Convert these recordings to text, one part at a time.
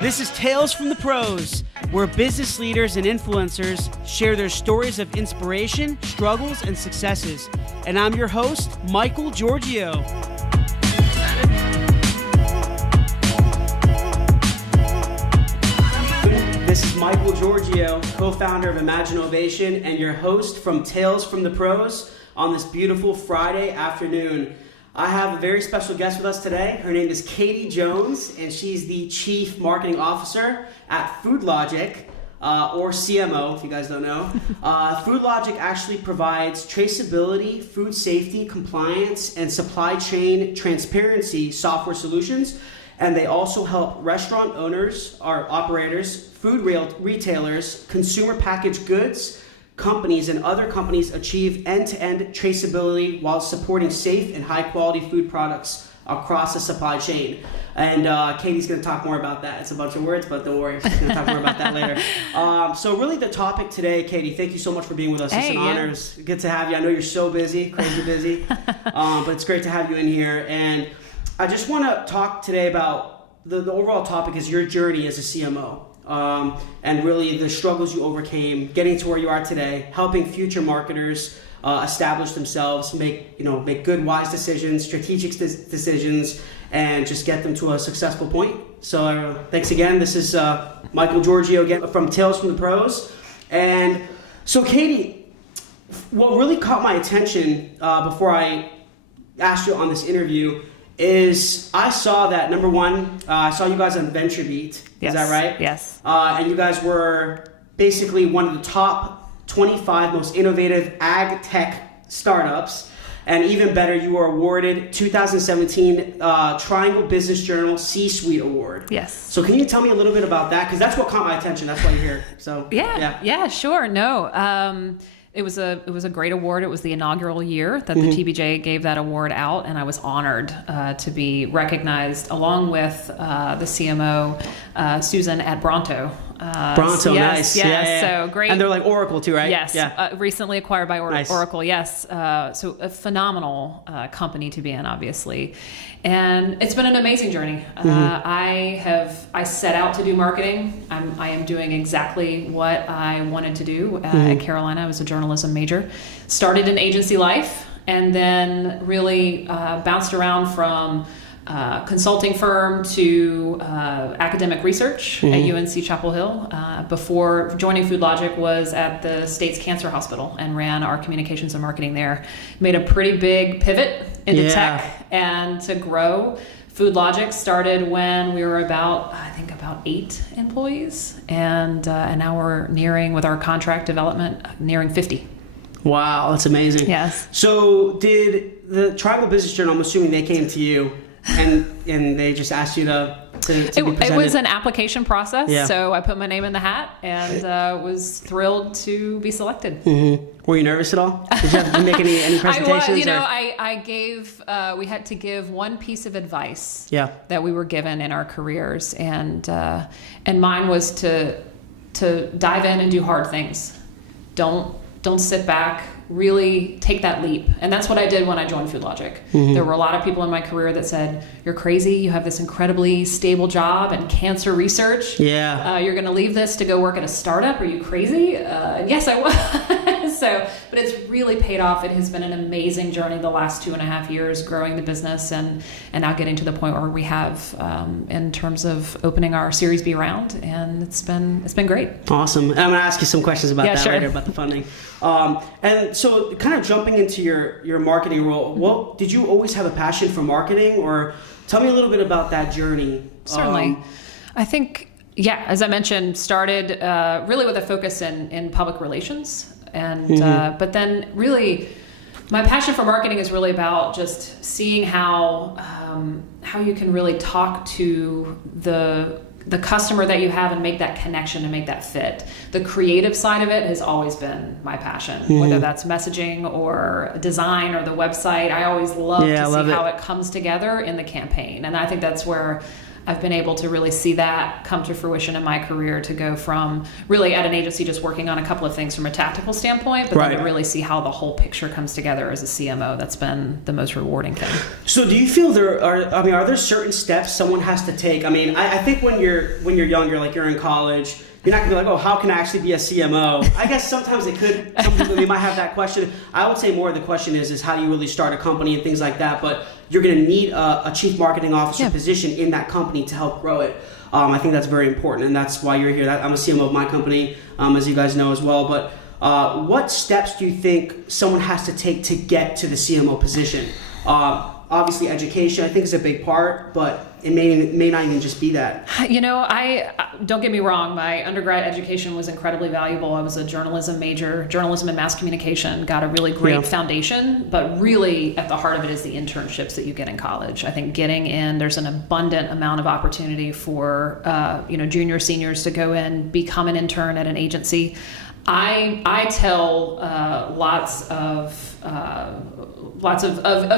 This is Tales from the Pros, where business leaders and influencers share their stories of inspiration, struggles, and successes. And I'm your host, Michael Giorgio. This is Michael Giorgio, co-founder of Imagine Ovation, and your host from Tales from the Pros on this beautiful Friday afternoon. I have a very special guest with us today. Her name is Katy Jones, and she's the Chief Marketing Officer at FoodLogiQ, or CMO, if you guys don't know. FoodLogiQ actually provides traceability, food safety, compliance, and supply chain transparency software solutions. And they also help restaurant owners, or operators, food retailers, consumer packaged goods, companies and other companies achieve end-to-end traceability while supporting safe and high-quality food products across the supply chain. And Katy's going to talk more about that. It's a bunch of words, but don't worry, she's going to talk more about that later. So really the topic today, Katy, thank you so much for being with us. It's an honor. It's good to have you. I know you're so busy, crazy busy, but it's great to have you in here. And I just want to talk today about the overall topic is your journey as a CMO. And really the struggles you overcame, getting to where you are today, helping future marketers establish themselves, make good, wise decisions, strategic decisions, and just get them to a successful point. So thanks again. This is Michael Giorgio again from Tales from the Pros. And so Katy, what really caught my attention before I asked you on this interview is I saw that, number one, I saw you guys on VentureBeat. Yes. Is that right? Yes. And you guys were basically one of the top 25 most innovative AgTech startups. And even better, you were awarded 2017 Triangle Business Journal C-Suite Award. Yes. So can you tell me a little bit about that? Because that's what caught my attention. That's why you're here. So Yeah, sure. No. It was a great award. It was the inaugural year that the TBJ gave that award out, and I was honored to be recognized along with the CMO, Susan at Bronto. Bronto, yes, nice. Yes, Yeah. So great. And they're like Oracle too, right? Yes, Yeah. Recently acquired by Nice. Oracle, yes. So a phenomenal company to be in, obviously. And it's been an amazing journey. I set out to do marketing. I am doing exactly what I wanted to do at Carolina. I was a journalism major. Started in agency life, and then really bounced around from consulting firm to academic research at UNC Chapel Hill. Before joining FoodLogiQ, was at the state's cancer hospital and ran our communications and marketing there. Made a pretty big pivot into tech and to grow. FoodLogiQ started when we were about 8 employees, and now we're nearing, with our contract development, nearing 50. Wow, that's amazing. Yes. So did the Triangle Business Journal, I'm assuming they came to you and they just asked you to be presented? It was an application process, Yeah. so I put my name in the hat and was thrilled to be selected. Were you nervous at all? Did you have to make any presentations? I gave, we had to give one piece of advice that we were given in our careers, and mine was to dive in and do hard things. Don't sit back. Really take that leap. And that's what I did when I joined FoodLogiQ. There were a lot of people in my career that said, "You're crazy. You have this incredibly stable job in cancer research. You're going to leave this to go work at a startup. Are you crazy?" And yes, I was. But it's really paid off. It has been an amazing journey the last 2.5 years, growing the business and now getting to the point where we have in terms of opening our Series B round. And it's been great. Awesome. And I'm going to ask you some questions about that sure. later, about the funding. And so kind of jumping into your marketing role, did you always have a passion for marketing, or tell me a little bit about that journey? Certainly. I think, as I mentioned, started really with a focus in public relations. And but then really my passion for marketing is really about just seeing how you can really talk to the customer that you have and make that connection and make that fit. The creative side of it has always been my passion, whether that's messaging or design or the website. I always love to see how it comes together in the campaign. And I think that's where I've been able to really see that come to fruition in my career, to go from really at an agency just working on a couple of things from a tactical standpoint, but then to really see how the whole picture comes together as a CMO. That's been the most rewarding thing. So do you feel are there certain steps someone has to take? I mean, I think when you're younger, like you're in college, you're not gonna be like, oh, how can I actually be a CMO? I guess sometimes some people, they might have that question. I would say more of the question is how do you really start a company and things like that, but you're gonna need a chief marketing officer position in that company to help grow it. I think that's very important, and that's why you're here. I'm a CMO of my company, as you guys know as well, but what steps do you think someone has to take to get to the CMO position? Obviously, education, I think, is a big part, but it may not even just be that. I don't get me wrong. My undergrad education was incredibly valuable. I was a journalism major, journalism and mass communication, got a really great foundation, but really at the heart of it is the internships that you get in college. I think getting in, there's an abundant amount of opportunity for, junior, seniors to go in, become an intern at an agency. I tell lots of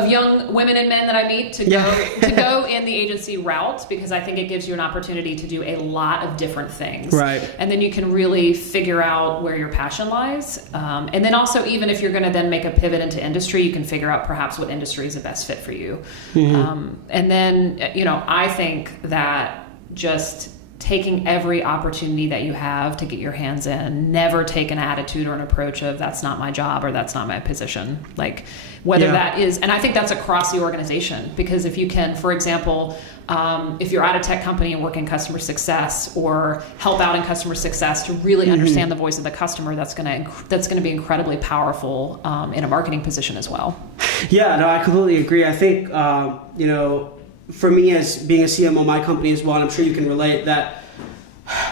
young women and men that I meet to go in the agency route, because I think it gives you an opportunity to do a lot of different things. Right. And then you can really figure out where your passion lies. And then also, even if you're going to then make a pivot into industry, you can figure out perhaps what industry is the best fit for you. And then, I think that just taking every opportunity that you have to get your hands in, never take an attitude or an approach of that's not my job or that's not my position. Like whether that is, and I think that's across the organization, because if you can, for example, if you're at a tech company and work in customer success or help out in customer success to really understand the voice of the customer, that's going to be incredibly powerful in a marketing position as well. Yeah, no, I completely agree. I think, for me, as being a CMO, my company as well, and I'm sure you can relate, that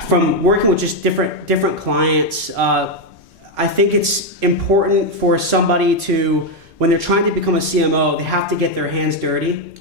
from working with just different clients, I think it's important for somebody to, when they're trying to become a CMO, they have to get their hands dirty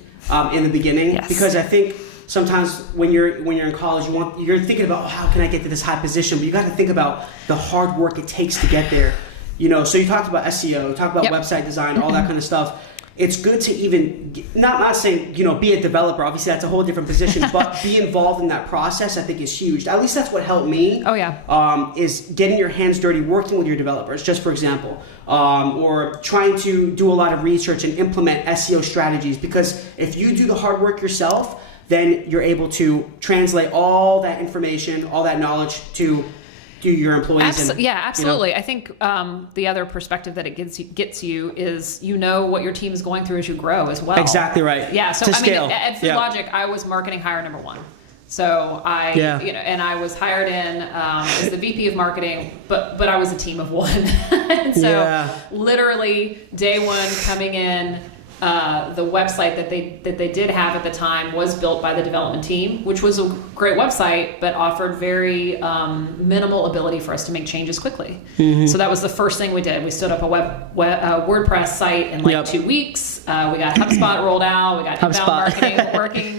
in the beginning, because I think sometimes when you're in college, you're thinking about, how can I get to this high position, but you got to think about the hard work it takes to get there. So you talked about SEO, talked about website design, all that kind of stuff. It's good to even, not saying, be a developer, obviously that's a whole different position, but be involved in that process, I think, is huge. At least that's what helped me. Oh, yeah. Is getting your hands dirty, working with your developers, just for example, or trying to do a lot of research and implement SEO strategies, because if you do the hard work yourself, then you're able to translate all that information, all that knowledge to your employees. Absolutely. I think the other perspective that it gets you is what your team is going through as you grow as well. Exactly right. Yeah. So at FoodLogiQ, I was marketing hire number one. So and I was hired in as the VP of marketing, but I was a team of one. And so literally day one coming in, the website that they did have at the time was built by the development team, which was a great website, but offered very minimal ability for us to make changes quickly. So that was the first thing we did. We stood up a WordPress site in 2 weeks. We got HubSpot rolled out. We got inbound marketing working.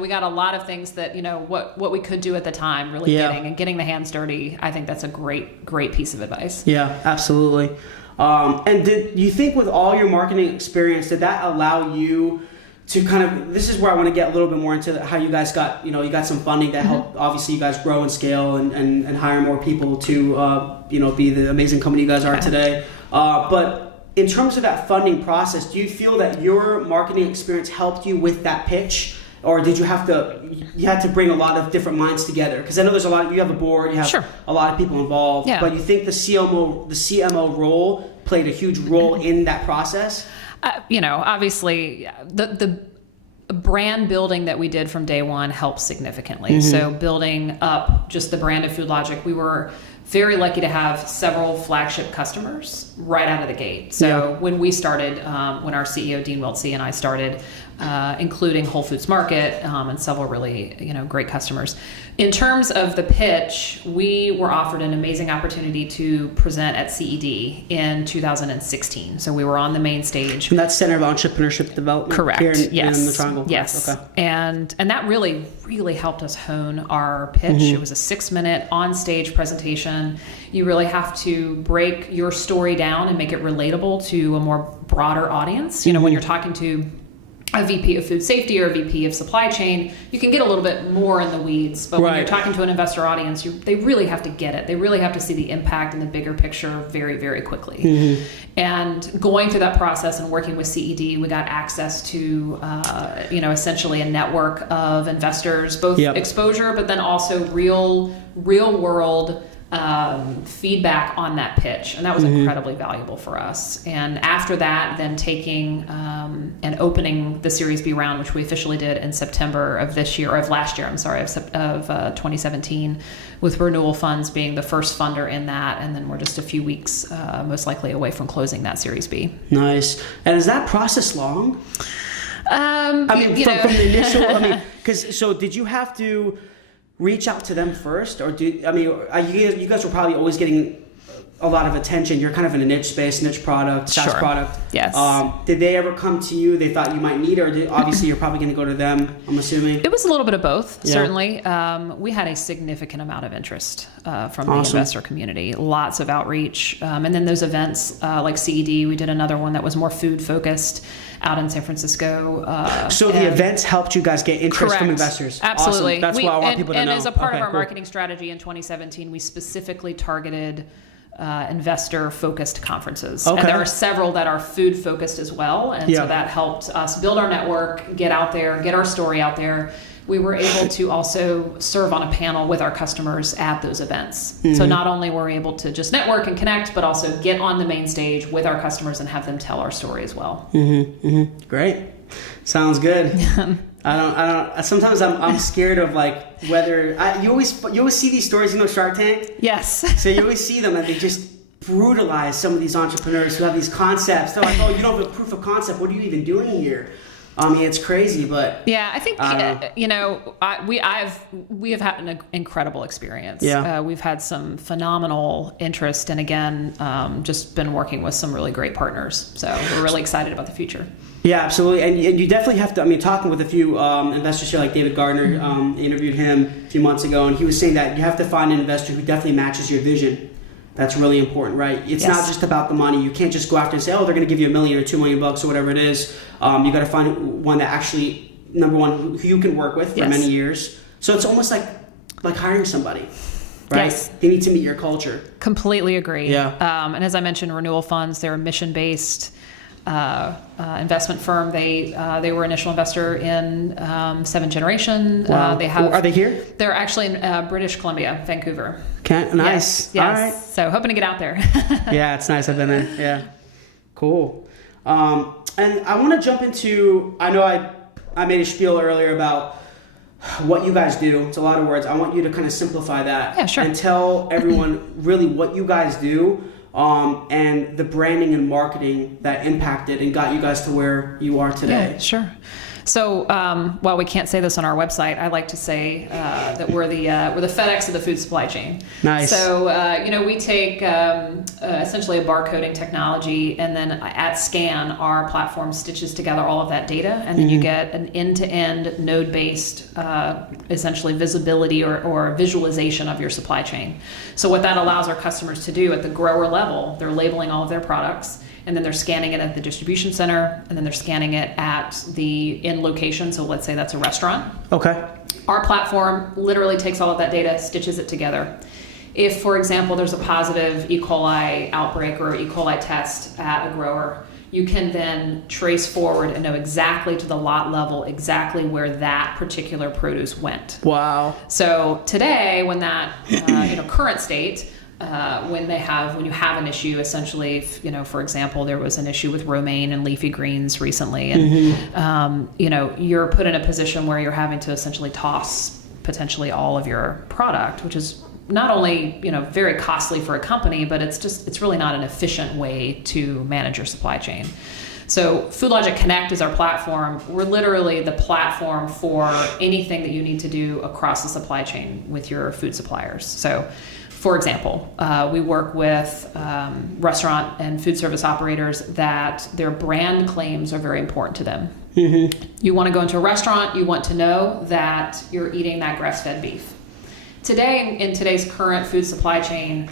We got a lot of things that what we could do at the time. Really getting the hands dirty. I think that's a great piece of advice. Yeah, absolutely. And did you think, with all your marketing experience, did that allow you to kind of, this is where I want to get a little bit more into how you guys got, you got some funding that helped, obviously, you guys grow and scale and hire more people to, be the amazing company you guys are today. But in terms of that funding process, do you feel that your marketing experience helped you with that pitch? Or did you had to bring a lot of different minds together? Because I know there's a lot, you have a board, you have a lot of people involved, but you think the CMO role played a huge role in that process? Obviously the brand building that we did from day one helped significantly. So building up just the brand of FoodLogiQ, we were very lucky to have several flagship customers right out of the gate. So when we started, when our CEO, Dean Wiltsey, and I started, including Whole Foods Market and several really great customers. In terms of the pitch, we were offered an amazing opportunity to present at CED in 2016. So we were on the main stage. And that's Center of Entrepreneurship Development. Correct. Here in the Triangle. Yes. Okay. And that really helped us hone our pitch. It was a 6-minute on-stage presentation. You really have to break your story down and make it relatable to a more broader audience. When you're talking to a VP of food safety or a VP of supply chain, you can get a little bit more in the weeds. But when you're talking to an investor audience, they really have to get it. They really have to see the impact and the bigger picture very, very quickly. And going through that process and working with CED, we got access to, essentially a network of investors, both exposure, but then also real world feedback on that pitch, and that was incredibly valuable for us. And after that, then taking and opening the Series B round, which we officially did in September of this year, or of last year, I'm sorry, of 2017, with Renewal Funds being the first funder in that, and then we're just a few weeks most likely away from closing that Series B. Nice. And is that process long? From the initial, so did you have to reach out to them first, or you guys were probably always getting a lot of attention. You're kind of in a niche space, niche product, SaaS product. Yes. Did they ever come to you? They thought you might need, or obviously you're probably going to go to them, I'm assuming? It was a little bit of both, certainly. We had a significant amount of interest from the investor community, lots of outreach. And then those events like CED, we did another one that was more food focused out in San Francisco. So the events helped you guys get interest from investors? Absolutely. Awesome. That's what I want people to know. And as a part of our marketing strategy in 2017, we specifically targeted investor-focused conferences. And there are several that are food-focused as well. And so that helped us build our network, get out there, get our story out there. We were able to also serve on a panel with our customers at those events. So not only were we able to just network and connect, but also get on the main stage with our customers and have them tell our story as well. Great. Sounds good. I don't. Sometimes I'm scared of like whether you always see these stories, Shark Tank. Yes. So you always see them and they just brutalize some of these entrepreneurs who have these concepts. They're like, oh, you don't have a proof of concept. What are you even doing here? I mean, it's crazy, but yeah, I think we have had an incredible experience. Yeah. We've had some phenomenal interest, and again, just been working with some really great partners. So we're really excited about the future. Yeah, absolutely, and you definitely have to. I mean, talking with a few investors here, like David Gardner, interviewed him a few months ago, and he was saying that you have to find an investor who definitely matches your vision. That's really important, right? It's not just about the money. You can't just go after and say, oh, they're going to give you $1 million or $2 million or whatever it is. You got to find one that actually, number one, who you can work with for many years. So it's almost like hiring somebody, right? Yes. They need to meet your culture. Completely agree. Yeah. And as I mentioned, Renewal Funds, they're a mission-based investment firm. They were initial investor in 7th Generation. Wow. Are they here? They're actually in British Columbia, Vancouver. Okay, nice. Yes. All right. So hoping to get out there. Yeah, it's nice. I've been there. Yeah. Cool. And I want to jump into, I know I made a spiel earlier about what you guys do. It's a lot of words. I want you to kind of simplify that. Yeah, sure. And tell everyone really what you guys do. And the branding and marketing that impacted and got you guys to where you are today. Yeah, sure. So while we can't say this on our website, I like to say that we're the FedEx of the food supply chain. Nice. So we take essentially a barcoding technology, and then at Scan, our platform stitches together all of that data, and then you get an end-to-end node-based essentially visibility or visualization of your supply chain. So what that allows our customers to do at the grower level, they're labeling all of their products, and then they're scanning it at the distribution center, and then they're scanning it at the end location. So let's say that's a restaurant. Okay. Our platform literally takes all of that data, stitches it together. If, for example, there's a positive E. coli outbreak or E. coli test at a grower, you can then trace forward and know exactly to the lot level exactly where that particular produce went. Wow. So today, when that current state, when you have an issue, essentially, for example, there was an issue with romaine and leafy greens recently, and you're put in a position where you're having to essentially toss potentially all of your product, which is not only very costly for a company, but it's really not an efficient way to manage your supply chain. So FoodLogiq Connect is our platform. We're literally the platform for anything that you need to do across the supply chain with your food suppliers. So, for example, we work with restaurant and food service operators that their brand claims are very important to them. You want to go into a restaurant, you want to know that you're eating that grass-fed beef. Today, in today's current food supply chain,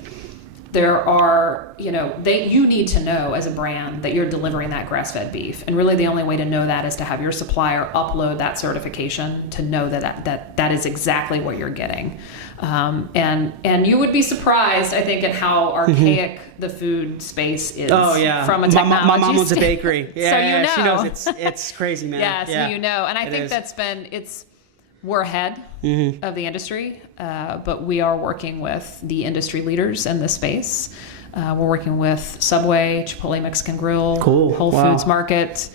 there are, you need to know as a brand that you're delivering that grass-fed beef. And really the only way to know that is to have your supplier upload that certification to know that is exactly what you're getting. And you would be surprised, I think, at how archaic the food space is. Oh yeah, from a technology. My mom owns a bakery. Yeah, so she knows it's crazy, man. Yeah, so and I think we're ahead of the industry, but we are working with the industry leaders in this space. We're working with Subway, Chipotle Mexican Grill, Whole Foods Market,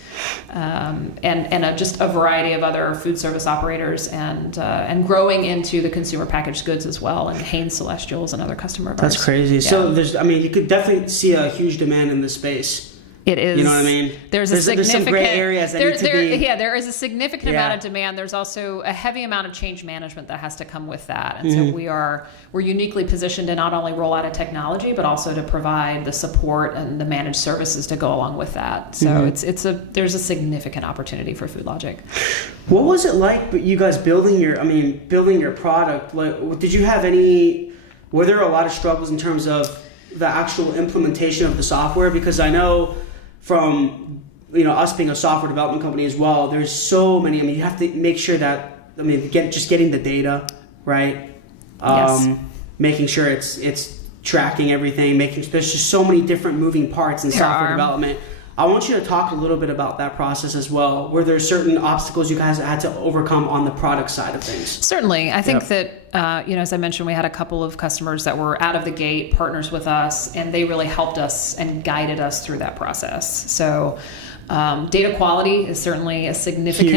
and just a variety of other food service operators, and growing into the consumer packaged goods as well, and Hanes Celestials and other customer of ours. That's crazy. Yeah. So you could definitely see a huge demand in this space. It is. You know what I mean? There's some gray areas that need to be. Yeah, there is a significant amount of demand. There's also a heavy amount of change management that has to come with that. And so we're uniquely positioned to not only roll out a technology, but also to provide the support and the managed services to go along with that. So there's a significant opportunity for FoodLogiQ. What was it like, you guys building your product? Like, were there a lot of struggles in terms of the actual implementation of the software? Because I know from us being a software development company as well, there's so many. You have to make sure that getting the data right, yes. Making sure it's tracking everything, there's just so many different moving parts in software development. I want you to talk a little bit about that process as well. Were there certain obstacles you guys had to overcome on the product side of things? Certainly. I think that, as I mentioned, we had a couple of customers that were out of the gate partners with us, and they really helped us and guided us through that process. So data quality is certainly a significant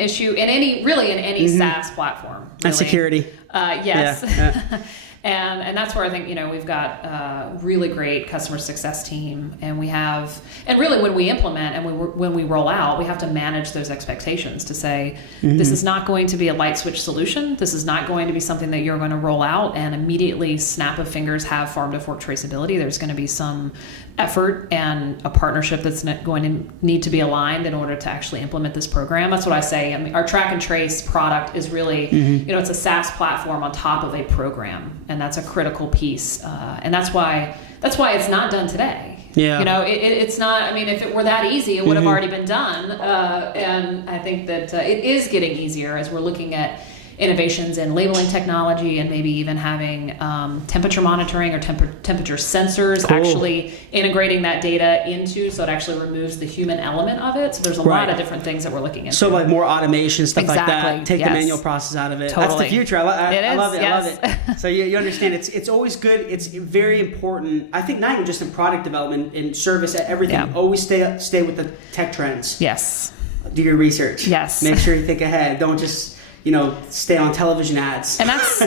issue in any SaaS platform. Really. And security. Yes. Yeah. And that's where I think, we've got a really great customer success team, and really when we implement and when we roll out, we have to manage those expectations to say, this is not going to be a light switch solution. This is not going to be something that you're going to roll out and immediately snap of fingers have farm to fork traceability. There's going to be some effort and a partnership that's going to need to be aligned in order to actually implement this program. That's what I say. Our track and trace product is really, it's a SaaS platform on top of a program, and that's a critical piece. And that's why it's not done today. Yeah. It's not. If it were that easy, it would have already been done. And I think that it is getting easier as we're looking at innovations in labeling technology, and maybe even having temperature monitoring or temperature sensors, actually integrating that data into, so it actually removes the human element of it. So there's a lot of different things that we're looking into. So like more automation, stuff like that. Take the manual process out of it. Totally. That's the future. I love it. Yes. I love it. So you understand, it's always good. It's very important. I think not even just in product development, in service, everything. Yeah. Always stay with the tech trends. Yes. Do your research. Yes. Make sure you think ahead. Don't just stay on television ads. And that's,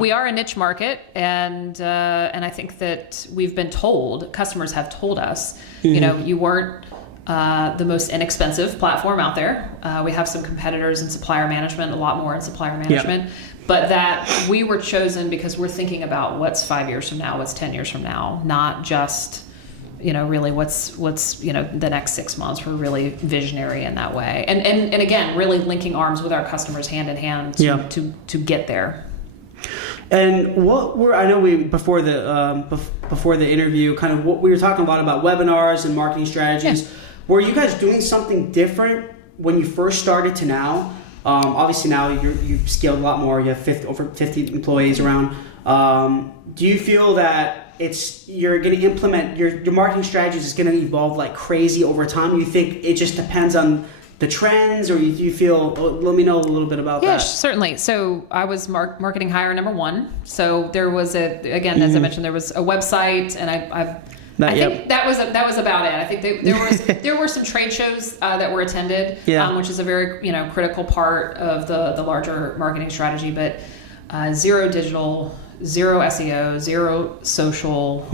we are a niche market, and I think that we've been told, customers have told us, you weren't the most inexpensive platform out there. We have some competitors in supplier management, a lot more in supplier management, but that we were chosen because we're thinking about what's 5 years from now, what's 10 years from now, not just really what's the next 6 months. We're really visionary in that way, and again, really linking arms with our customers hand in hand to get there. And I know before the interview, kind of what we were talking a lot about webinars and marketing strategies. Yeah. Were you guys doing something different when you first started to now? Obviously now you've scaled a lot more. You have over 50 employees around. Do you feel that you're going to implement your marketing strategies is going to evolve like crazy over time? Do you think it just depends on the trends, or do you feel? Let me know a little bit about that. Yeah, certainly. So I was marketing hire number one. So there was as I mentioned, there was a website, and I think that was about it. I think there were some trade shows that were attended, which is a very critical part of the larger marketing strategy. But zero digital, zero SEO, zero social,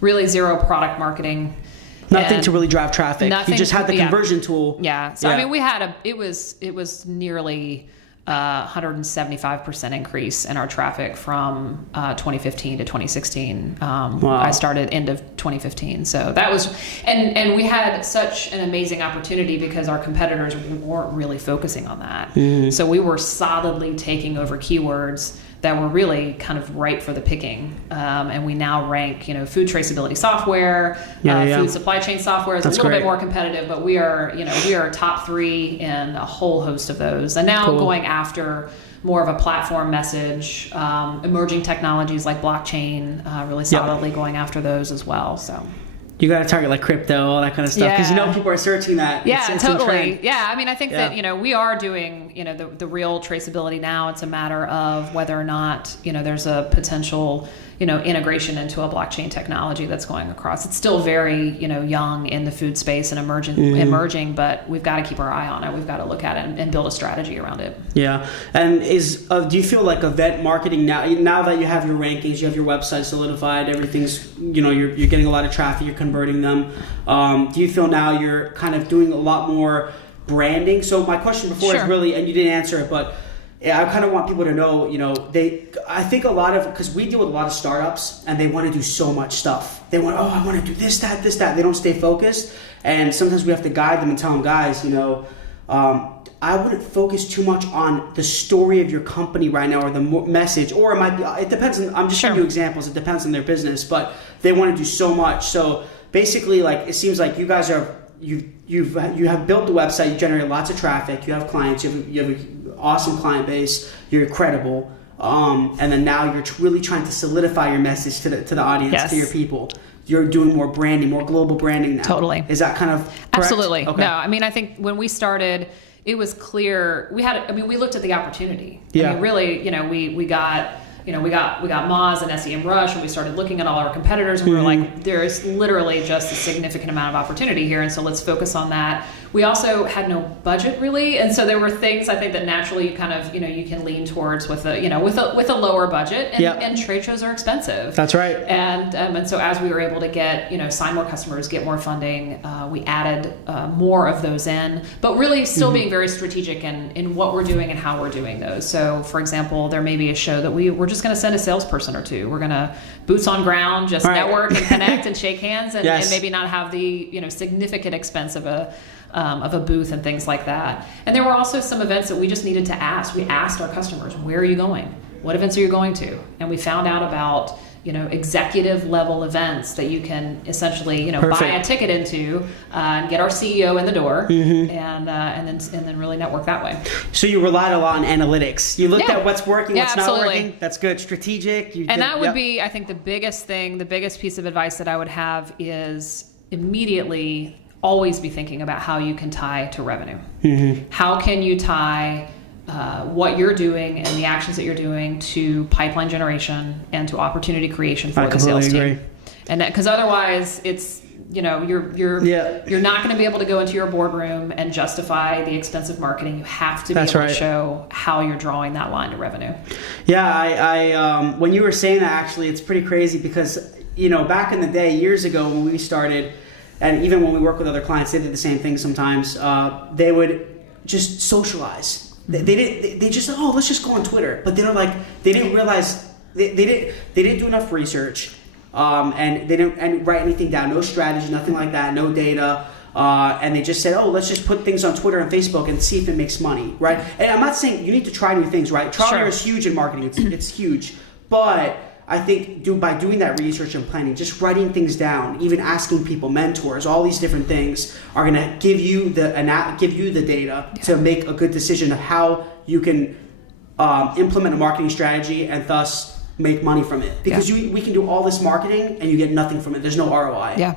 really zero product marketing. Nothing to really drive traffic. You just had the conversion tool. Yeah. So we had it was nearly 175% increase in our traffic from 2015 to 2016. I started end of 2015. So that was, and we had such an amazing opportunity because our competitors weren't really focusing on that. So we were solidly taking over keywords that were really kind of ripe for the picking. And we now rank, food traceability software, food supply chain software is a little bit more competitive, but we are top 3 in a whole host of those. And now going after more of a platform message, emerging technologies like blockchain, really solidly going after those as well. So you got to target like crypto, all that kind of stuff, because people are searching that. Yeah, it's totally. Yeah, I mean, I think that we are doing the real traceability now. It's a matter of whether or not there's a potential integration into a blockchain technology that's going across. It's still very young in the food space and emerging, but we've got to keep our eye on it. We've got to look at it and build a strategy around it. Yeah, and do you feel like event marketing now that you have your rankings, you have your website solidified, everything's you're getting a lot of traffic, you're converting them. Do you feel now you're kind of doing a lot more branding? So my question before is really, and you didn't answer it, but I kind of want people to know, I think a lot of, because we deal with a lot of startups and they want to do so much stuff. They want, I want to do this, that. They don't stay focused. And sometimes we have to guide them and tell them, guys, I wouldn't focus too much on the story of your company right now or the message, or it might be, it depends on, I'm just giving you examples. It depends on their business, but they want to do so much. So basically, like, it seems like you guys are, you have built the website, you generate lots of traffic, you have clients, you have an awesome client base, you're credible, and then now you're really trying to solidify your message to the audience, to your people. You're doing more branding, more global branding now. Totally. Is that kind of correct? Absolutely. Okay. No, I mean, I think when we started, it was clear we looked at the opportunity. Yeah. I mean, really, we got Moz and SEMrush, and we started looking at all our competitors, and we were like, there is literally just a significant amount of opportunity here, and so let's focus on that. We also had no budget really, and so there were things I think that naturally you kind of you can lean towards with a lower budget, and trade shows are expensive. That's right. And so as we were able to get sign more customers, get more funding, we added more of those in, but really still being very strategic in what we're doing and how we're doing those. So for example, there may be a show that we're just going to send a salesperson or two. We're going to boots on ground, just network and connect and shake hands, and maybe not have the significant expense of a booth and things like that. And there were also some events that we just needed to ask. We asked our customers, where are you going? What events are you going to? And we found out about executive level events that you can essentially buy a ticket into and get our CEO in the door, and then really network that way. So you relied a lot on analytics. You looked at what's working, what's not working. That's good. Strategic. That would be, I think, the biggest piece of advice that I would have is immediately always be thinking about how you can tie to revenue. How can you tie what you're doing and the actions that you're doing to pipeline generation and to opportunity creation for the sales team? And because otherwise, it's you're not going to be able to go into your boardroom and justify the expensive marketing. You have to be able to show how you're drawing that line to revenue. Yeah, I when you were saying that, actually, it's pretty crazy because back in the day, years ago when we started. And even when we work with other clients, they did the same thing sometimes. They would just socialize. They just said, let's just go on Twitter. But they didn't realize they didn't do enough research, and they didn't write anything down. No strategy, nothing like that. No data. And they just said, let's just put things on Twitter and Facebook and see if it makes money, right? And I'm not saying you need to try new things, right? Trial and error is huge in marketing. It's huge, but I think by doing that research and planning, just writing things down, even asking people, mentors, all these different things are going to give you the data to make a good decision of how you can implement a marketing strategy and thus make money from it. Because we can do all this marketing and you get nothing from it. There's no ROI. Yeah.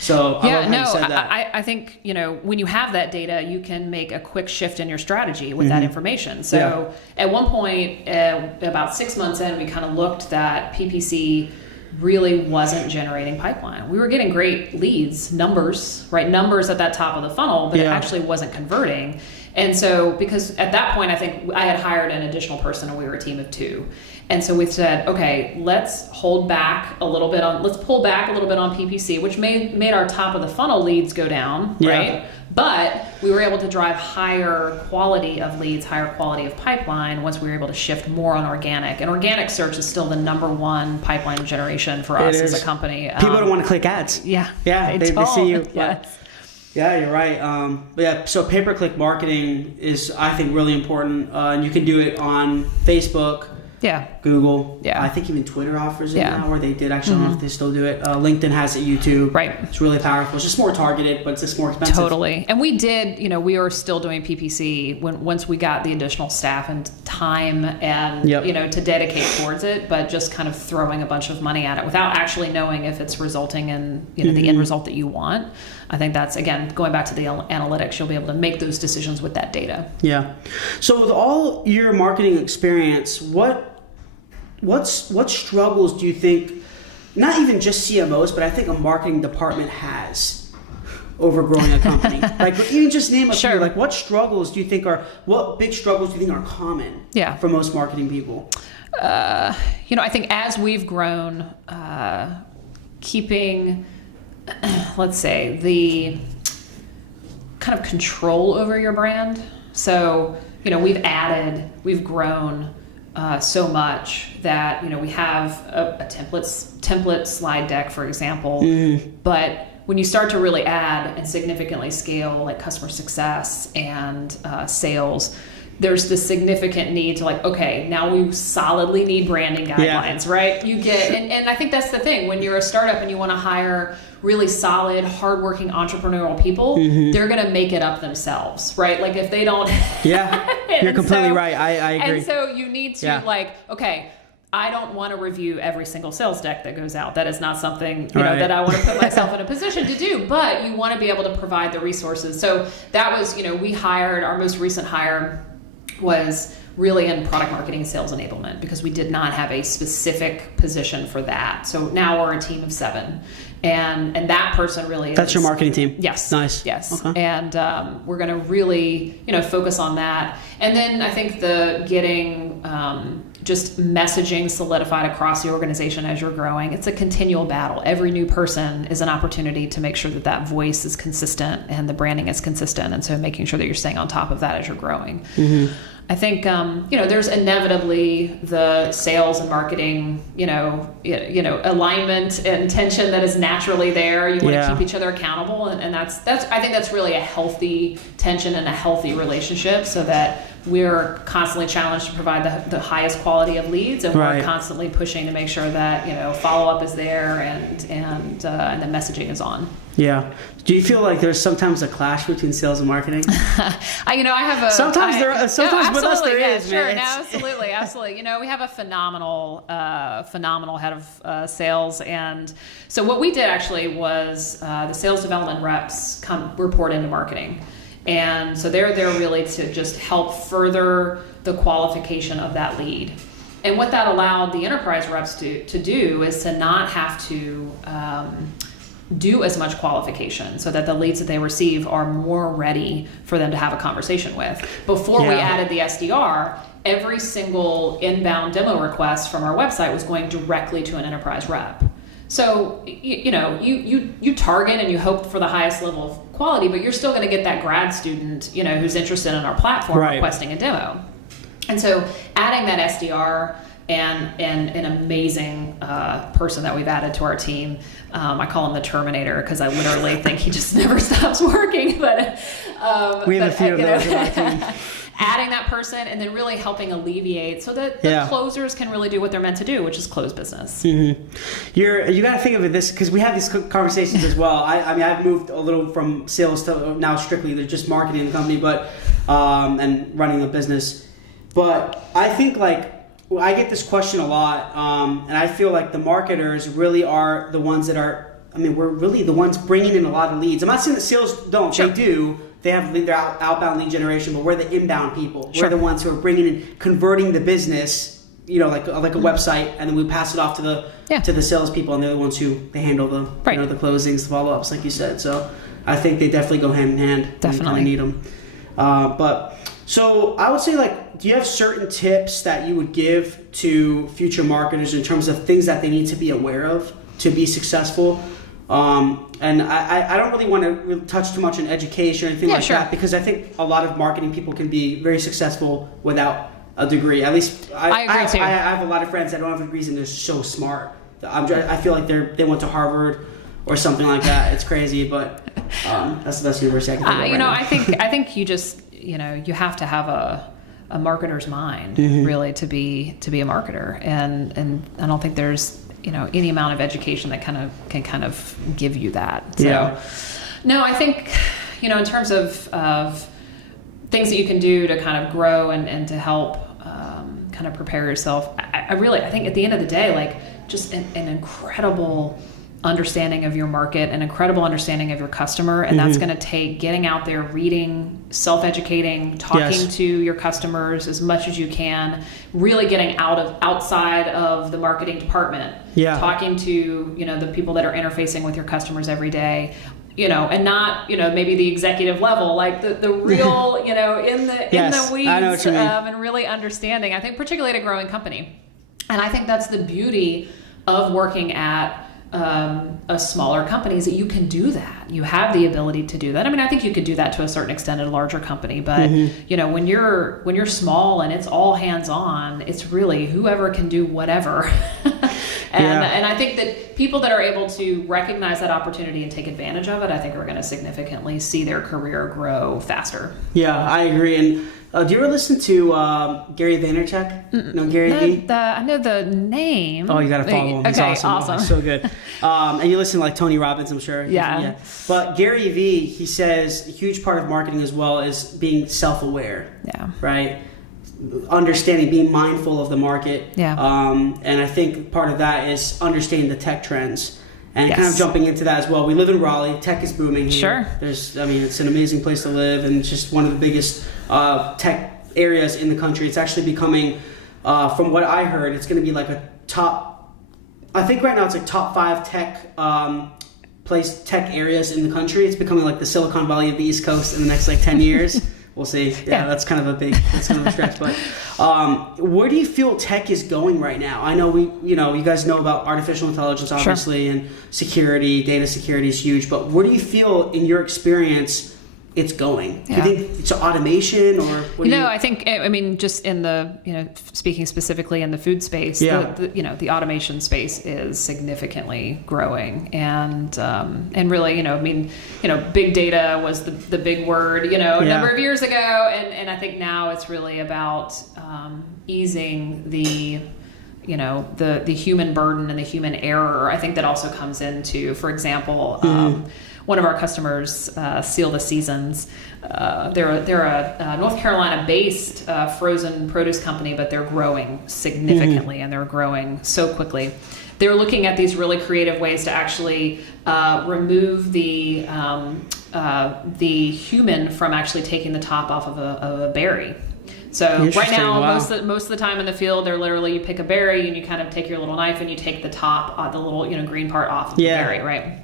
So I think when you have that data, you can make a quick shift in your strategy with that information. So at one point, about 6 months in, we kind of looked that PPC really wasn't generating pipeline. We were getting great leads, numbers at that top of the funnel, but it actually wasn't converting. And so, because at that point, I think I had hired an additional person and we were a team of 2. And so we said, okay, let's pull back a little bit on PPC, which made our top of the funnel leads go down, right? But we were able to drive higher quality of leads, higher quality of pipeline once we were able to shift more on organic. And organic search is still the #1 pipeline generation for us as a company. People don't want to click ads. Yeah. Yeah, they see you. Yes. Yeah, you're right. So pay-per-click marketing is, I think, really important. And you can do it on Facebook, Google. Yeah. I think even Twitter offers it Yeah. now, or they did. Actually, I don't know if they still do it. LinkedIn has it, YouTube. Right. It's really powerful. It's just more targeted, but it's just more expensive. Totally. And we did, we are still doing PPC once we got the additional staff and time and, to dedicate towards it, but just kind of throwing a bunch of money at it without actually knowing if it's resulting in, the end result that you want. I think that's, again, going back to the analytics, you'll be able to make those decisions with that data. Yeah. So with all your marketing experience, what struggles do you think, not even just CMOs, but I think a marketing department has over growing a company? Like, even just name a few. Like, what big struggles do you think are common for most marketing people? I think as we've grown, keeping, let's say, the kind of control over your brand. So, we've grown so much that, we have a template slide deck, for example, but when you start to really add and significantly scale like customer success and sales, there's this significant need to now we solidly need branding guidelines, right? You get, and I think that's the thing, when you're a startup and you want to hire really solid, hardworking entrepreneurial people, they're going to make it up themselves, right? Like if they don't. Yeah, you're completely right. I agree. And so you need to I don't want to review every single sales deck that goes out. That is not something that I want to put myself in a position to do, but you want to be able to provide the resources. So that was, we hired, our most recent hire was really in product marketing and sales enablement because we did not have a specific position for that. So now we're a team of 7. And that person really That's your marketing team? Yes. Nice. Yes. Okay. And we're going to really, focus on that. And then I think the getting just messaging solidified across the organization as you're growing, it's a continual battle. Every new person is an opportunity to make sure that voice is consistent and the branding is consistent. And so making sure that you're staying on top of that as you're growing. I think, there's inevitably the sales and marketing, alignment and tension that is naturally there. You want to keep each other accountable. And that's, I think that's really a healthy tension and a healthy relationship so that we're constantly challenged to provide the highest quality of leads, and we're constantly pushing to make sure that follow-up is there and the messaging is on. Yeah. Do you feel like there's sometimes a clash between sales and marketing? I have a sometimes with us there is. Sure, absolutely. We have a phenomenal head of sales, and so what we did actually was the sales development reps report into marketing. And so they're there really to just help further the qualification of that lead. And what that allowed the enterprise reps to do is to not have to do as much qualification so that the leads that they receive are more ready for them to have a conversation with. Before we added the SDR, every single inbound demo request from our website was going directly to an enterprise rep. So, you target and you hope for the highest level of quality, but you're still going to get that grad student, who's interested in our platform requesting a demo. And so adding that SDR and an amazing person that we've added to our team, I call him the Terminator because I literally think he just never stops working. But we have a few of those in our team. Adding that person and then really helping alleviate so that the closers can really do what they're meant to do, which is close business. You got to think of it this, because we have these conversations as well. I mean, I've moved a little from sales to now strictly just marketing the company, but and running a business. But I think I get this question a lot, and I feel like the marketers really are the ones that are. I mean, we're really the ones bringing in a lot of leads. I'm not saying that sales don't. Sure. They do. They have their outbound lead generation, but we're the inbound people. Sure. We're the ones who are bringing in, converting the business, like a website, and then we pass it off to the salespeople, and they're the ones who they handle the the closings, the follow-ups, like you said. So I think they definitely go hand in hand. Definitely need them. So I would say, do you have certain tips that you would give to future marketers in terms of things that they need to be aware of to be successful? And I don't really want to touch too much on education or anything that, because I think a lot of marketing people can be very successful without a degree. At least I agree too. I have a lot of friends that don't have degrees and they're so smart. I feel like they went to Harvard or something like that. It's crazy, but that's the best university I can think of right now. I think you just you have to have marketer's mind, really, to be a marketer. And I don't think there's, any amount of education that can kind of give you that. So, no, I think, in terms of things that you can do to kind of grow and to help kind of prepare yourself, I think at the end of the day, like, just an incredible understanding of your market, an incredible understanding of your customer, and that's going to take getting out there, reading, self-educating, talking to your customers as much as you can, really getting outside of the marketing department, talking to the people that are interfacing with your customers every day, and not maybe the executive level, like the real in the weeds, I know what you mean. And really understanding. I think particularly at a growing company, and I think that's the beauty of working at a smaller company, is that you can do that. You have the ability to do that. I mean, I think you could do that to a certain extent at a larger company, but when you're small and it's all hands on, it's really whoever can do whatever. And I think that people that are able to recognize that opportunity and take advantage of it, I think are going to significantly see their career grow faster. Yeah, I agree. And do you ever listen to Gary Vaynerchuk? No, Gary V? I know the name. Oh, you got to follow him. He's awesome. Oh, he's so good. And you listen to like Tony Robbins, I'm sure. Yeah. But Gary V, he says a huge part of marketing as well is being self-aware. Yeah. Right? Understanding, being mindful of the market. Yeah. And I think part of that is understanding the tech trends. And kind of jumping into that as well. We live in Raleigh. Tech is booming here. Sure. It's an amazing place to live, and it's just one of the biggest tech areas in the country. It's actually becoming, from what I heard, it's going to be like a top, I think right now it's like top 5 tech areas in the country. It's becoming like the Silicon Valley of the East Coast in the next like 10 years. We'll see. Yeah, that's kind of a stretch. But where do you feel tech is going right now? I know you guys know about artificial intelligence, obviously, and security, data security is huge. But where do you feel, in your experience, it's going? Do you think it's automation, or what I think, just in the, speaking specifically in the food space, the automation space is significantly growing, and really, big data was the big word, a number of years ago, and I think now it's really about easing the human burden and the human error. I think that also comes into, for example, one of our customers, Seal the Seasons. They're a North Carolina-based frozen produce company, but they're growing significantly, and they're growing so quickly. They're looking at these really creative ways to actually remove the human from actually taking the top off of a berry. So right now, most of the time in the field, they're literally, you pick a berry and you kind of take your little knife and you take the top, the little green part off of the berry, right?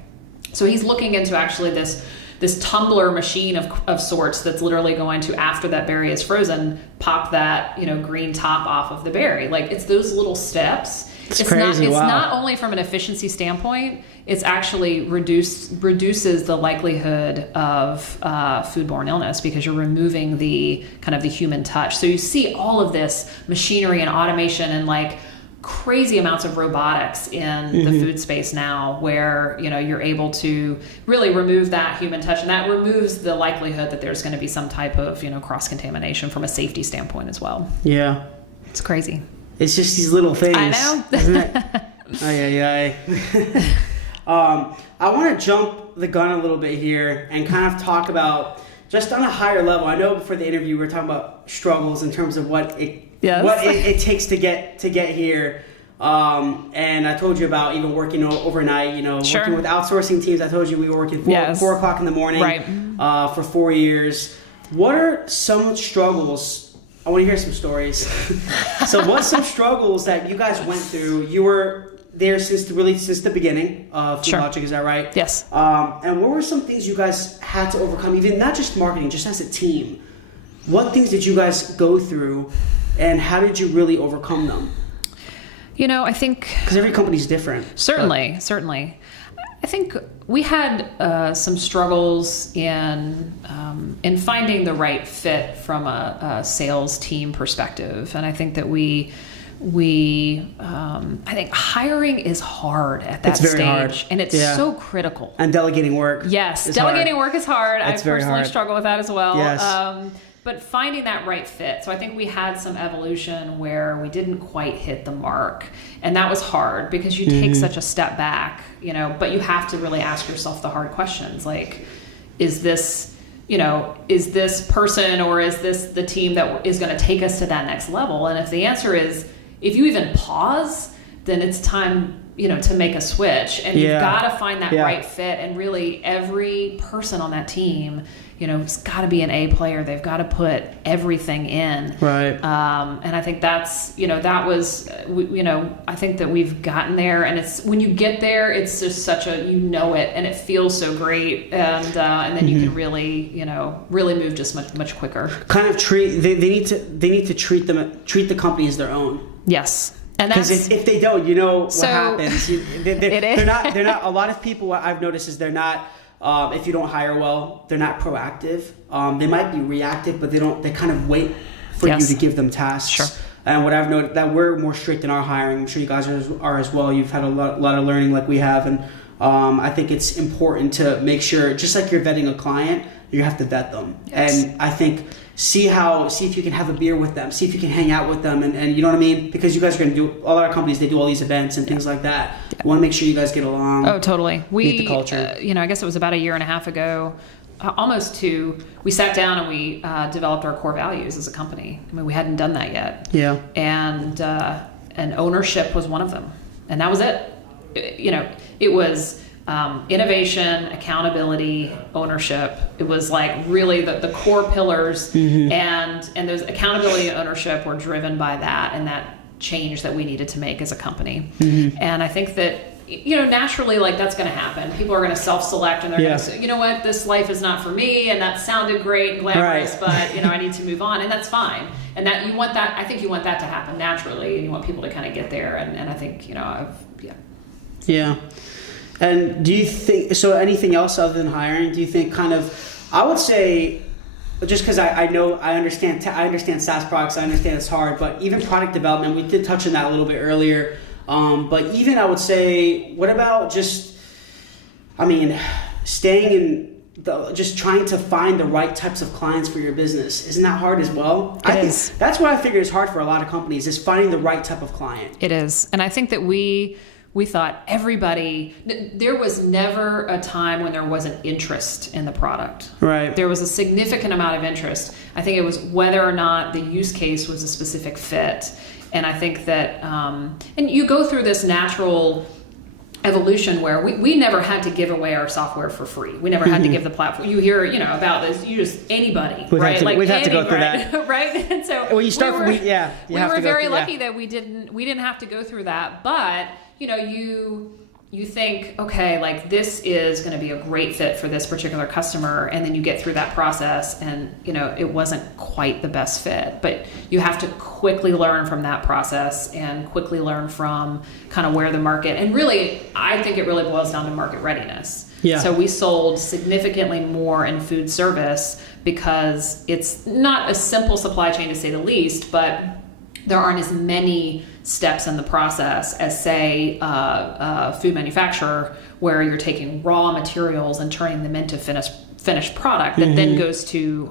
So he's looking into actually this tumbler machine of sorts that's literally going to, after that berry is frozen, pop that green top off of the berry. Like, it's those little steps. It's crazy. It's not only from an efficiency standpoint, it's actually reduces the likelihood of foodborne illness, because you're removing the kind of the human touch. So you see all of this machinery and automation and like crazy amounts of robotics in the food space now, where you're able to really remove that human touch, and that removes the likelihood that there's going to be some type of cross contamination from a safety standpoint as well. Yeah, it's crazy. It's just these little things. I know, isn't it? I want to jump the gun a little bit here and kind of talk about, just on a higher level. I know before the interview we were talking about struggles in terms of what it takes to get here. And I told you about even working overnight, working with outsourcing teams. I told you we were working 4 o'clock in the morning for 4 years. What are some struggles? I want to hear some stories. So what's some struggles that you guys went through? You were there since the beginning of FoodLogiQ, is that right? Yes. And what were some things you guys had to overcome, even not just marketing, just as a team? What things did you guys go through, and how did you really overcome them? I think, because every company's different. Certainly. I think we had some struggles in finding the right fit from a sales team perspective, and I think that I think hiring is hard at that stage, hard. And it's so critical. And delegating work. Yes, delegating work is hard. I personally struggle with that as well. Yes. but finding that right fit. So I think we had some evolution where we didn't quite hit the mark, and that was hard because you take such a step back, you know, but you have to really ask yourself the hard questions, like, is this person, or is this the team that is going to take us to that next level? And if the answer is, if you even pause, then it's time, you know, to make a switch, and you've got to find that right fit. And really every person on that team, you know, it's got to be an A player. They've got to put everything in. Right. And I think that's, you know, that was, you know, I think that we've gotten there, and it's, when you get there, it's just such a, you know it, and it feels so great. And then you can really, you know, really move just much quicker. Kind of they need to treat the company as their own. Yes. And because if they don't, you know what happens. They're not. A lot of people, what I've noticed is they're not. If you don't hire well, they're not proactive. They might be reactive, but they kind of wait for you to give them tasks. Sure. And what I've noticed, that we're more strict in our hiring. I'm sure you guys are as well. You've had a lot of learning like we have, and I think it's important to make sure, just like you're vetting a client, you have to vet them. Yes. And I think see if you can have a beer with them, see if you can hang out with them, and you know what I mean? Because you guys are going to do, a lot of companies, they do all these events and things like that. You want to make sure you guys get along. Oh, totally. Meet the culture. You know, I guess it was about a year and a half ago, almost two, we sat down and we developed our core values as a company. I mean, we hadn't done that yet. Yeah. And ownership was one of them. And that was it. You know, it was innovation, accountability, ownership. It was like really the core pillars, and those accountability and ownership were driven by that and that change that we needed to make as a company. And I think that, you know, naturally, like, that's going to happen. People are going to self-select, and they're going to say, you know what, this life is not for me, and that sounded great and glamorous, but, you know, I need to move on, and that's fine. And that you want that, I think you want that to happen naturally, and you want people to kind of get there. And I think, you know, Yeah. And do you think, so anything else other than hiring, do you think kind of, I would say, just because I understand SaaS products, I understand it's hard, but even product development, we did touch on that a little bit earlier. But even I would say, what about just, I mean, staying in just trying to find the right types of clients for your business? Isn't that hard as well? It is. That's what I figure is hard for a lot of companies, is finding the right type of client. It is. And I think that we thought there was never a time when there wasn't interest in the product. Right. There was a significant amount of interest. I think it was whether or not the use case was a specific fit. And I think that, and you go through this natural evolution where we never had to give away our software for free. We never had to give the platform. You hear, you know, about this, you just, anybody, right? We've had to go through that. Right? And so when you start, we were very lucky that we didn't have to go through that. But, you know, you think, okay, like, this is going to be a great fit for this particular customer, and then you get through that process, and, you know, it wasn't quite the best fit. But you have to quickly learn from that process and quickly learn from kind of where the market, and really, I think it really boils down to market readiness. Yeah. So we sold significantly more in food service because it's not a simple supply chain, to say the least, but there aren't as many steps in the process as, say, a food manufacturer, where you're taking raw materials and turning them into finished product that then goes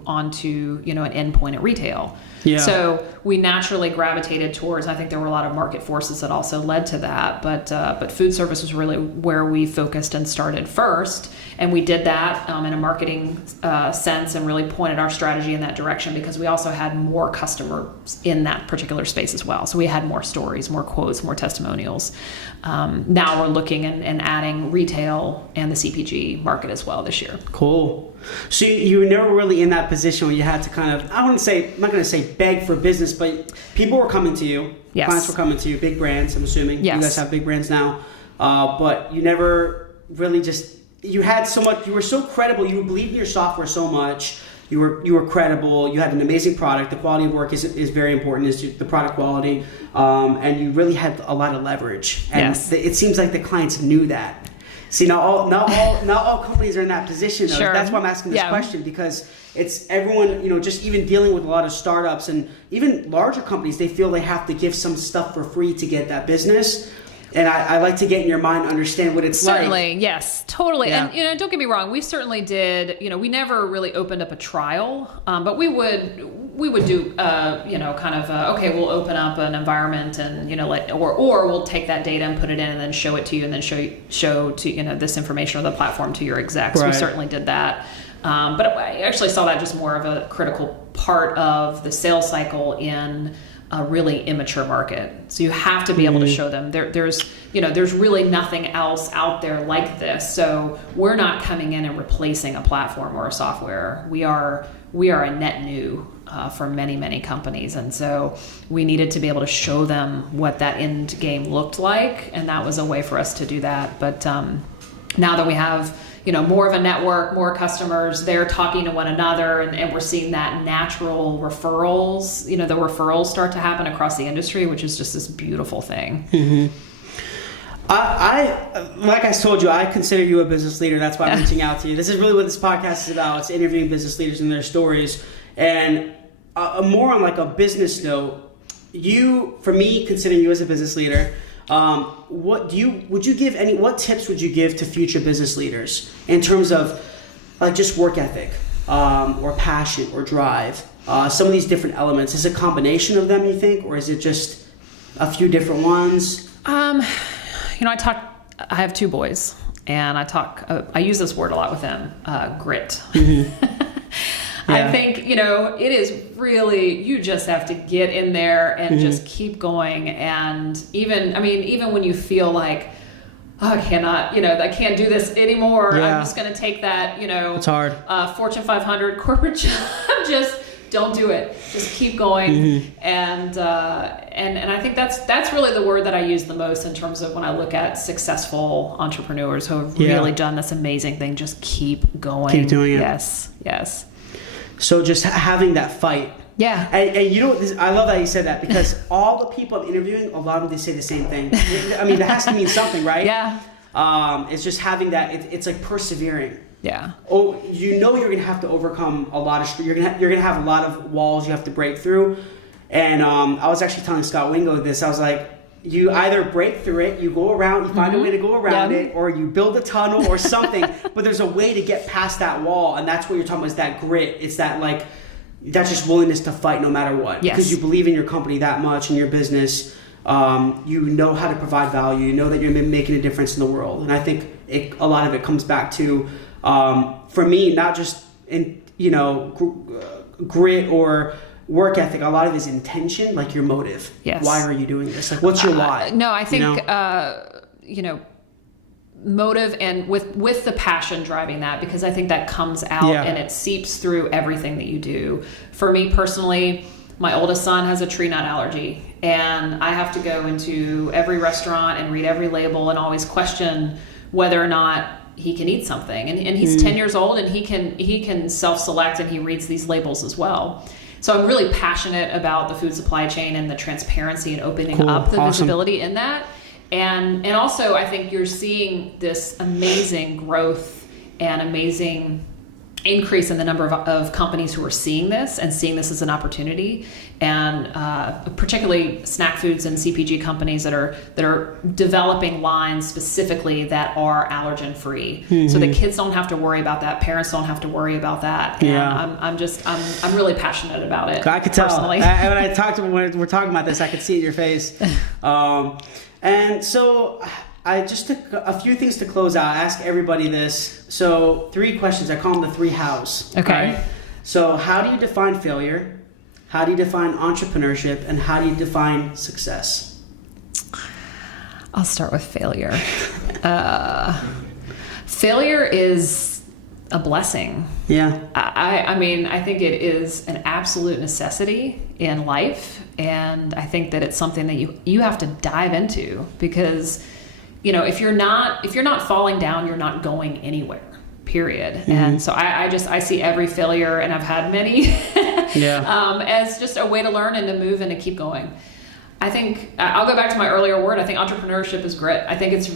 onto, you know, an endpoint at retail. Yeah. So we naturally gravitated towards, I think there were a lot of market forces that also led to that, but food service was really where we focused and started first. And we did that in a marketing sense, and really pointed our strategy in that direction, because we also had more customers in that particular space as well. So we had more stories, more quotes, more testimonials. Now we're looking and adding retail and the CPG market as well this year. Cool. So you were never really in that position where you had to kind of, I'm not going to say beg for business, but people were coming to you. Yes. Clients were coming to you, big brands, I'm assuming. Yes. You guys have big brands now. But you never really you had so much, you were so credible, you believed in your software so much, you were credible, you had an amazing product, the quality of work is very important, is the product quality, and you really had a lot of leverage. And yes. It seems like the clients knew that. See, not all companies are in that position, though. Sure. That's why I'm asking this question, because it's everyone, you know, just even dealing with a lot of startups and even larger companies, they feel they have to give some stuff for free to get that business. and I like to get in your mind, understand what it's Certainly, like. yes, totally. Yeah. And don't get me wrong, we certainly did. We never really opened up a trial, but we would do okay, we'll open up an environment and or we'll take that data and put it in and then show it to you and then show to this information on the platform to your execs. Right. We certainly did that. But I actually saw that just more of a critical part of the sales cycle in a really immature market. So you have to be able to show them there's really nothing else out there like this. So we're not coming in and replacing a platform or a software. We are a net new for many, many companies. And so we needed to be able to show them what that end game looked like. And that was a way for us to do that. But now that we have more of a network, more customers, they're talking to one another, and we're seeing that natural referrals, the referrals start to happen across the industry, which is just this beautiful thing. Mm-hmm. I like I told you, I consider you a business leader. That's why I'm reaching out to you. This is really what this podcast is about. It's interviewing business leaders and their stories. And more on like a business note, for me, considering you as a business leader, what tips would you give to future business leaders in terms of like just work ethic, or passion or drive, some of these different elements? Is it a combination of them, you think, or is it just a few different ones? I have 2 boys, and I use this word a lot with them, grit. Mm-hmm. Yeah. I think, it is really, you just have to get in there and just keep going. And even when you feel like, I can't do this anymore. Yeah. I'm just going to take that, It's hard. Fortune 500 corporate job. Just don't do it. Just keep going. And I think that's really the word that I use the most in terms of when I look at successful entrepreneurs who have really done this amazing thing. Just keep going. Keep doing it. Yes. So just having that fight. Yeah. And I love that you said that, because all the people I'm interviewing, a lot of them, they say the same thing. I mean, that has to mean something, right? Yeah. It's just having that, it's like persevering. Yeah. Oh, you're going to have to overcome a lot of, you're going to have a lot of walls you have to break through. And I was actually telling Scott Wingo this. I was like, you either break through it, you go around, you find a way to go around it, or you build a tunnel or something. But there's a way to get past that wall, and that's what you're talking about, is that grit. It's that that's just willingness to fight no matter what. Yes. Because you believe in your company that much, in your business. You know how to provide value. You know that you're making a difference in the world. And I think a lot of it comes back to, for me, not just in grit or work ethic. A lot of it is intention, like your motive. Yes. Why are you doing this? Like, what's your why? No, I think motive, and with the passion driving that, because I think that comes out and it seeps through everything that you do. For me personally, my oldest son has a tree nut allergy, and I have to go into every restaurant and read every label and always question whether or not he can eat something. And he's 10 years old, and he can self-select, and he reads these labels as well. So I'm really passionate about the food supply chain and the transparency and opening up the visibility in that. And also, I think you're seeing this amazing growth and amazing increase in the number of companies who are seeing this as an opportunity, and particularly snack foods and CPG companies that are developing lines specifically that are allergen free, so that kids don't have to worry about that, parents don't have to worry about that. And I'm really passionate about it. I could tell. Personally. When we're talking about this, I could see it in your face. And so I just took a few things to close out. I ask everybody this. So 3 questions. I call them the 3 hows. Okay. Right? So how do you define failure? How do you define entrepreneurship? And how do you define success? I'll start with failure. Failure is a blessing. Yeah. I think it is an absolute necessity in life, and I think that it's something that you have to dive into, because if you're not falling down, you're not going anywhere, period. And so I see every failure, and I've had many, as just a way to learn and to move and to keep going. I think I'll go back to my earlier word. I think entrepreneurship is grit. I think it's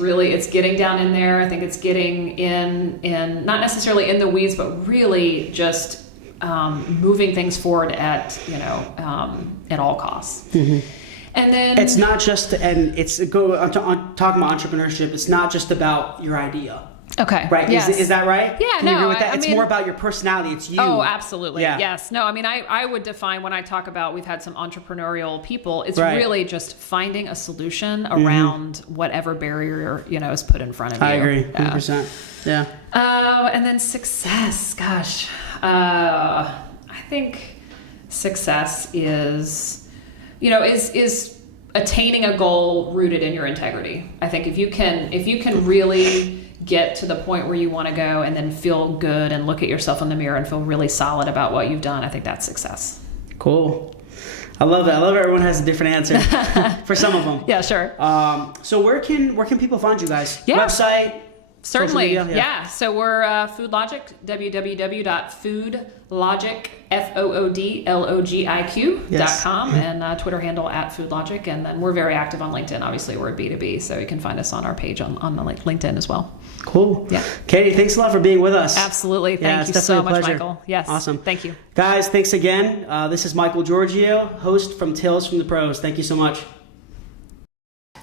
getting down in there. I think it's getting in not necessarily in the weeds, but really just moving things forward at all costs. And And then it's not just, and it's talking about entrepreneurship. It's not just about your idea. Okay. Right. Yes. Is that right? Yeah. Can you agree with that? It's more about your personality. It's you. Oh, absolutely. Yeah. Yes. No, I mean, I would define when I talk about we've had some entrepreneurial people, it's Right. really just finding a solution around whatever barrier, is put in front of you. I agree. 100%. Yeah. And then success. Gosh. I think success is attaining a goal rooted in your integrity. I think if you can really get to the point where you want to go and then feel good and look at yourself in the mirror and feel really solid about what you've done, I think that's success. Cool. I love that. I love everyone has a different answer for some of them. Yeah, sure. So where can people find you guys? Yeah. Website? Certainly. Social media? Yeah. So we're FoodLogiq, www.foodlogiq, FoodLogiq.com, and Twitter handle @FoodLogiq. And then we're very active on LinkedIn. Obviously, we're a B2B, so you can find us on our page on the LinkedIn as well. Cool. Yeah. Katy, thanks a lot for being with us. Absolutely. Yeah, Thank you so much, pleasure. Michael. Yes. Awesome. Thank you. Guys, thanks again. This is Michael Giorgio, host from Tales from the Pros. Thank you so much.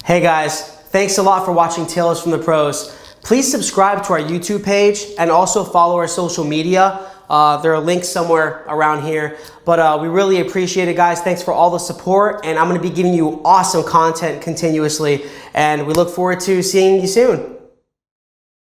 Hey guys, thanks a lot for watching Tales from the Pros. Please subscribe to our YouTube page and also follow our social media. There are links somewhere around here, but we really appreciate it, guys. Thanks for all the support, and I'm going to be giving you awesome content continuously, and we look forward to seeing you soon.